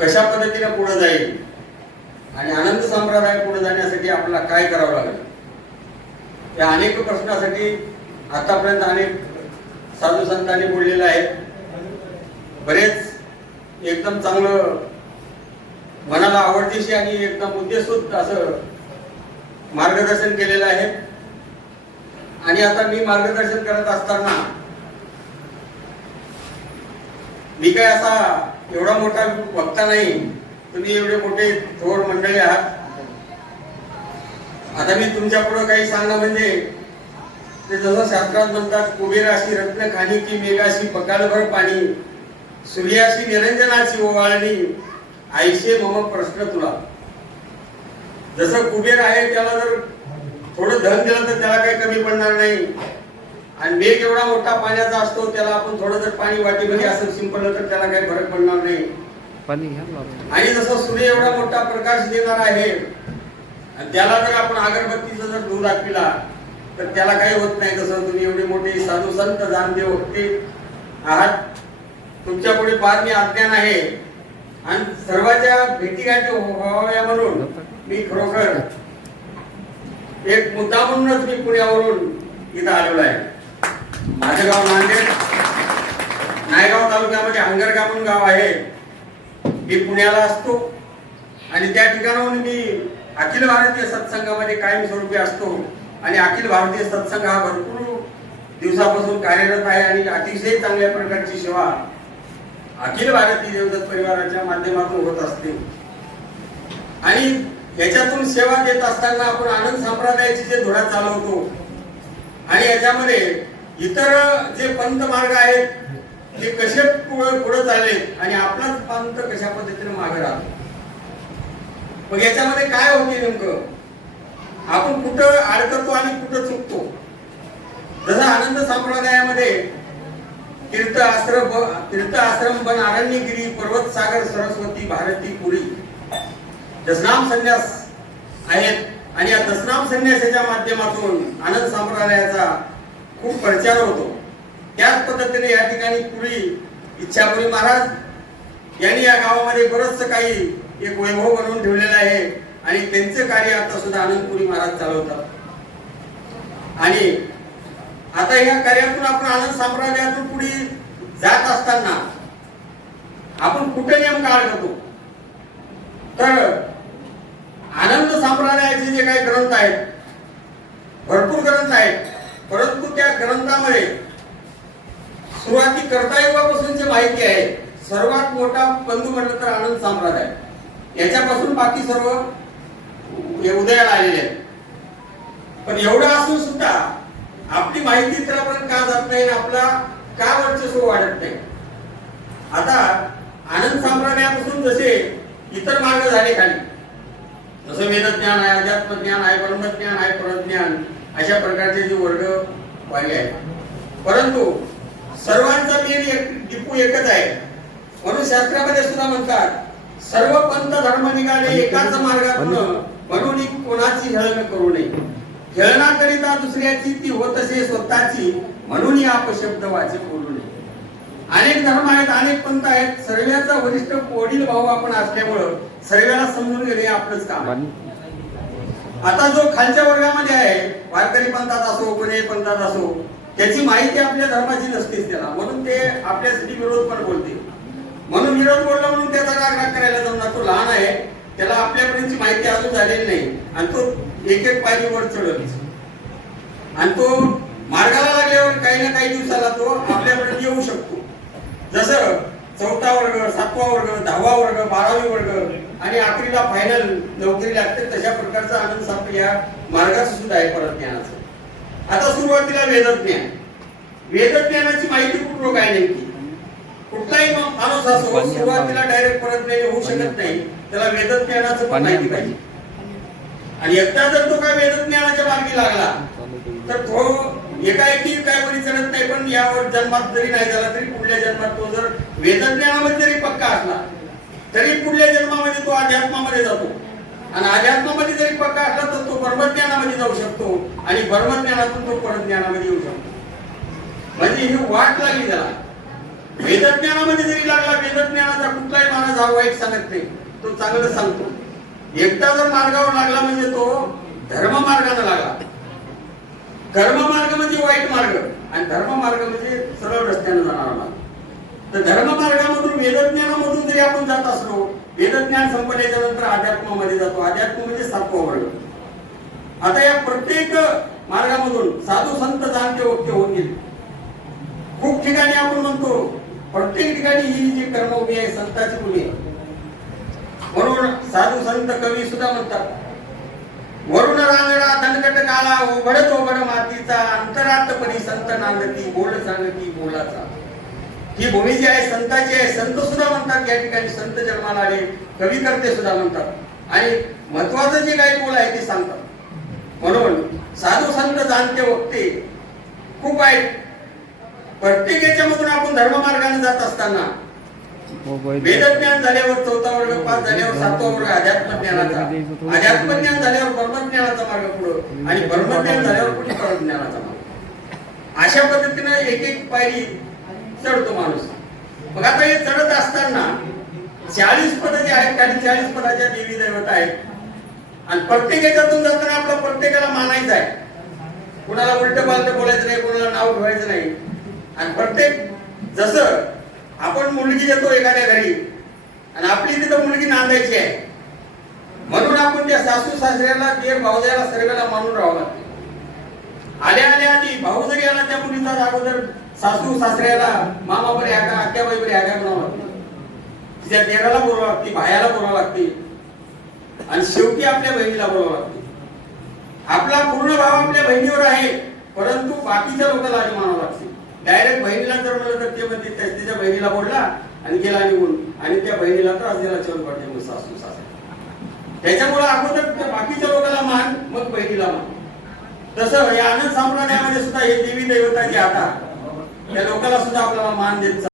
कशा पद्धतीने पुढे जाईल आणि आनंद संप्रदाय पुढे जाण्यासाठी आपल्याला काय करावं लागेल? या अनेक प्रश्नासाठी आतापर्यंत अनेक साधू संतांनी बोललेले आहेत बरेच एकदम चांगलं मनाला आवडतीशी आणि एकदम उद्देशूत असं मार्गदर्शन केलेलं आहे. आणि आता मी मार्गदर्शन करत असताना मी काय असा एवढा मोठा वक्ता नाही तुम्ही एवढे मोठे थोर मंडळी आहात. आता मी तुमच्यापुढे काही सांगणं म्हणजे ते जसं शास्त्रात म्हणतात कुबेराशी रत्न खाणी की मेघाशी पकालभर पाणी. सूर्याशी निरंजनाची ओवाळणी. आईशे मम प्रश्न तुला. जसं कुबेर आहे त्याला जर थोडं धन दिलं तर त्याला काही कमी पडणार नाही. आणि मेघ एवढा मोठा पाण्याचा असतो त्याला आपण थोडं जर पाणी वाटीमध्ये असं शिंपडलं तर त्याला काही फरक पडणार नाही. पाणी. आणि जसं सूर्य एवढा मोठा प्रकाश देणार आहे आणि त्याला जर आपण अगरबत्तीचं जर दूध दाखविला तर त्याला काही होत नाही. तसं तुम्ही एवढे मोठे साधू संत जाणते वक्ते आहात. तुमच्यापुढे फार मी अज्ञान आहे. आणि सर्वांच्या भेटीगाठी व्हाव्या म्हणून मी खरोखर एक मुद्दा म्हणूनच मी पुण्यावरून इथं आलेलो आहे. माझं गाव नांदेड. नायगाव तालुक्यामध्ये अंगरगा म्हणून गाव आहे. मी पुण्याला असतो. आणि त्या ठिकाणाहून मी अखिल भारतीय सत्संगामध्ये कायमस्वरूपी असतो. आणि अखिल भारतीय सत्संग हा भरपूर दिवसापासून कार्यरत आहे आणि अतिशय चांगल्या प्रकारची सेवा अखिल भारतीय देवदत्त परिवाराच्या माध्यमातून होत असते. आणि याच्यातून सेवा देत असताना आपण आनंद संप्रदायाची जे धुरा चालवतो. आणि याच्यामध्ये इतर जे पंथ मार्ग आहेत ते कसे पुढे पुढे चालले आणि आपलाच पंथ कशा पद्धतीने मागे राहतो? मग याच्यामध्ये काय होते नेमकं? आपण कुठं अडकतो आणि कुठं चुकतो? जसं आनंद संप्रदायामध्ये तीर्थ आश्रम तीर्थ आश्रम बन अरण्यगिरी पर्वत सागर सरस्वती भारती पुरी. दसनाम संन्यास आहेत. आणि या दसनाम संन्यासाच्या माध्यमातून आनंद संप्रदायाचा खूप प्रचार होतो. त्याच पद्धतीने या ठिकाणी पुरी इच्छापुरी महाराज यांनी या गावामध्ये बरंचसं काही एक वैभव बनवून ठेवलेलं आहे आणि त्यांचं कार्य आता सुद्धा आनंदपुरी महाराज चालवतात. आणि आता या कार्यातून आपण आनंद साम्राज्यातून पुढे जात असताना आपण कुठे नेमका करतो तर आनंद संप्रदायाचे जे काही ग्रंथ आहेत भरपूर ग्रंथ आहेत परंतु त्या ग्रंथामध्ये कर्तायुगापासूनची माहिती आहे. सर्वात मोठा बंधू म्हटलं तर आनंद संप्रदाय याच्यापासून बाकी सर्व उदयाला आलेले आहेत. पण एवढं असून सुद्धा आपली माहिती इतरांपर्यंत का जात नाही आपला का वर्चस्व वाढत नाही? आता आनंद साम्राज्यापासून जसे इतर मार्ग झाले खाली जसं वेदज्ञान आहे अध्यात्मज्ञान आहे ब्रह्मज्ञान आहे परज्ञान अशा प्रकारचे जे वर्ग वाढले आहेत. परंतु सर्वांचा मेन एक टिपू एकच आहे. म्हणून शास्त्रामध्ये सुद्धा म्हणतात सर्व पंथ धर्म निघाले एकाच मार्गातून म्हणून कोणाची हेळण करू नये. हेळणा करिता दुसऱ्याची ती होत असे स्वतःची म्हणून या अपशब्द वाचे बोलू नये. अनेक धर्म आहेत अनेक पंथ आहेत. सर्वांचा वरिष्ठ वडील भाऊ आपण असल्यामुळं सर्वांना समजून घेणे आपलंच काम. पाणी आता जो खालच्या वर्गामध्ये आहे वारकरी पंथात असो कोणी पंथात असो त्याची माहिती आपल्या धर्माची नसतेच त्याला. म्हणून ते आपल्यासाठी विरोध पण बोलते. म्हणून विरोध बोलला म्हणून त्याचा राग राग करायला जमणार. तो लहान आहे. त्याला आपल्यापर्यंतची माहिती अजून झालेली नाही. आणि तो एक एक पायरी वर चढत आणि तो मार्गाला लागल्यावर काही ना काही दिवसाला तो आपल्यापर्यंत येऊ शकतो. जसं चौथा वर्ग सातवा वर्ग दहावा वर्ग बारावी वर्ग आणि आखरीला फायनल नोकरी लागते तशा प्रकारचा आनंद सापड या मार्गाचा सुद्धा आहे परत ज्ञानाचं. आता सुरुवातीला वेदज्ञान. वेदज्ञानाची माहिती कुठं काय नेमकी? कुठलाही माणूस असो सुरुवातीला डायरेक्ट परत नाही होऊ शकत नाही. त्याला वेदज्ञानाचं पण माहिती पाहिजे. आणि एकदा जर तो काय वेदज्ञानाच्या मार्गी लागला तर तो एकाएकी काय वरी चढत नाही पण यावर जन्मात जरी नाही झाला तरी पुढल्या जन्मात तो जर वेदज्ञानामध्ये जरी पक्का असला तरी पुढल्या जन्मामध्ये तो अध्यात्मामध्ये जातो. आणि अध्यात्मामध्ये जरी पक्का असला परमज्ञानामध्ये जाऊ शकतो आणि परमज्ञानातून तो परज्ञानामध्ये येऊ शकतो. म्हणजे ही वाट लागली त्याला. वेदज्ञानामध्ये जरी लागला वेदज्ञानाचा कुठलाही माणूस हा वाईट सांगत नाही. तो चांगलं सांगतो. एकटा जर मार्गावर लागला म्हणजे तो धर्म मार्गाने लागला. कर्म मार्ग म्हणजे वाईट मार्ग आणि धर्म मार्ग म्हणजे सरळ रस्त्याने जाणारा मार्ग. तर धर्म मार्गामधून वेदज्ञानामधून जरी आपण जात असलो वेदज्ञान संपल्याच्या नंतर अध्यात्मामध्ये जातो. अध्यात्म म्हणजे सातवा वर्ग. आता या प्रत्येक मार्गामधून साधू संत जाणते वक्ते होतील खूप ठिकाणी आपण म्हणतो प्रत्येक ठिकाणी ही जी कर्मभूमी आहे संताची भूमी आहे. म्हणून साधू संत कवी सुद्धा म्हणतात वरुण रांगडा दणकट काला उघडत ओघड मातीचा अंतरात परी संत नांदती बोल सांगती बोलाचा. ही भूमी जी आहे संताची आहे संत सुद्धा म्हणतात या ठिकाणी संत जन्माला आले कवी करते सुद्धा म्हणतात. आणि महत्वाचं जे काही बोल आहे ते सांगतात. म्हणून साधू संत जाणते वक्ते खूप वाईट प्रत्येक याच्यामधून आपण धर्ममार्गाने जात असताना वेदज्ञान झाल्यावर चौथा वर्ग पाच झाल्यावर सातवा वर्ग अध्यात्म ज्ञानाचा अध्यात्म ज्ञान झाल्यावर ब्रह्मज्ञानाचा मार्ग पुढं आणि ब्रह्मज्ञान झाल्यावर पुढे परमज्ञानाचा मार्ग? अशा पद्धतीने एक एक पायरी चढतो माणूस. मग आता हे चढत असताना चाळीस पद जे आहेत काही चाळीस पदाच्या देवी दैवत आहेत आणि प्रत्येक याच्यातून जाताना आपलं प्रत्येकाला मानायचं आहे. कुणाला उलट पालट बोलायचं नाही कुणाला नाव ठेवायचं नाही. आणि प्रत्येक जसं आपण मुलगी देतो एखाद्या घरी आणि आपली तिथं मुलगी नांदायची आहे. म्हणून आपण त्या सासू सासऱ्याला ते भाऊजाला सर्वेला मानून राहावं लागते. आल्या आल्या आधी भाऊ जरी आला त्या मुलीचा अगोदर सासू सासऱ्याला मामा बरे ह्या आत्याबाई बरे ह्या म्हणावं लागते. तिच्या देराला बोलावं लागते भायाला बोलावं लागते. आणि शेवटी आपल्या बहिणीला बोलावं लागते. आपला पूर्ण भाव आपल्या बहिणीवर आहे परंतु बाकीच्या लोकांना आधी मानावं लागते. डायरेक्ट बहिणीला जर म्हणलं तर ते म्हणते त्याच्या बहिणीला बोलला आणि गेला निघून. आणि त्या बहिणीला त्रास दिला छान पडते मग सासू सासू त्याच्यामुळे अगोदर त्या बाकीच्या लोकांना मान मग बहिणीला मान. तसं या आनंद संप्रदायामध्ये सुद्धा हे देवी दैवता जे आता त्या लोकांना सुद्धा आपल्याला मान देत